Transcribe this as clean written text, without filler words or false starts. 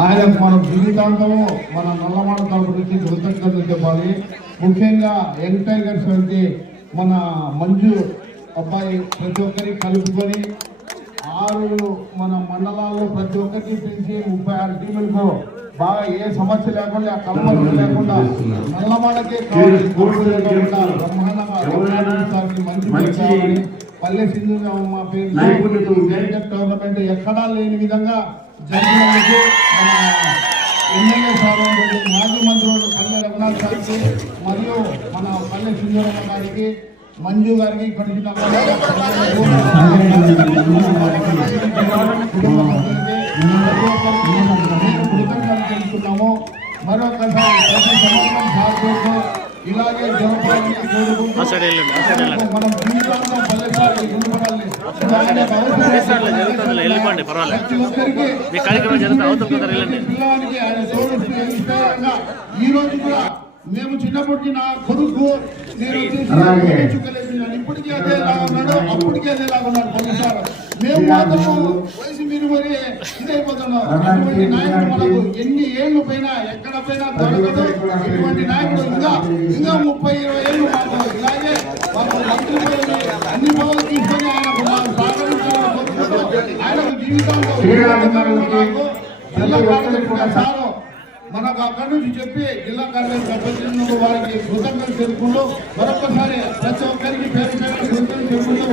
ఆయనకు మన జీవితాంతము మన నల్లమాడ తరపు నుంచి కృతజ్ఞతలు చెప్పాలి. ముఖ్యంగా యంగ్ టైగర్స్ అంటే మన మంజు అబ్బాయి ప్రతి ఒక్కరికి కలుపుకొని 6 మన మండలాల్లో ప్రతి ఒక్కరికి పిలిచి 36 టీములకు బాగా ఏ సమస్య లేకుండా కలమలు లేకుండా నల్లమాడకే మంచి పల్లె సింధురామ పేరు టోర్నమెంట్ ఎక్కడా లేని విధంగా జరిగినందుకు మన ఎమ్మెల్యే సార్ మాజీ మంత్రులు పల్లె రఘునాథ్ గారికి మరియు మన పల్లె సింధురామ గారికి మంజు గారికి ఇక్కడికి కృతజ్ఞతలు తెలుస్తున్నాము. మరొకసారి ప్రతి సంవత్సరం సాగుతూ ఇలాగే జరపాలని కోరుకుంటూ మనం జీవితంలో పల్లెసారి గుణపడాలి. పిల్లవానికి ఆయన తోడు ఈ రోజు కూడా మేము చిన్నప్పటి నా కొడుకు నేను చుక్కలేపినాను. ఇప్పటికీ అదేలాగా ఉన్నాడు, అప్పటికీ అదేలాగా ఉన్నాడు. కొన్నిసార్లు మేము మాత్రం వయసు మీరు మరి ఇదైపోతున్నాం. ఇటువంటి నాయకుడు మనకు ఎన్ని ఏళ్ళు పోయినా ఎక్కడ పోయినా దొరకదు. ఇటువంటి నాయకుడు ఇంకా 30-20 ఏళ్ళు మాకు ఇలాగే మంత్రి అన్ని పదవులు తీసుకొని ఆయనకు ఆయనకు జీవితంలో జిల్లా కార్యదర్శి సారు మనకు అక్కడి నుంచి చెప్పి జిల్లా కార్యదర్శి వారికి కృతజ్ఞతలు తెలుపుకుంటూ మరొకసారి ప్రతి ఒక్కరికి పేరు కృతజ్ఞతలు తెలుపుకుంటూ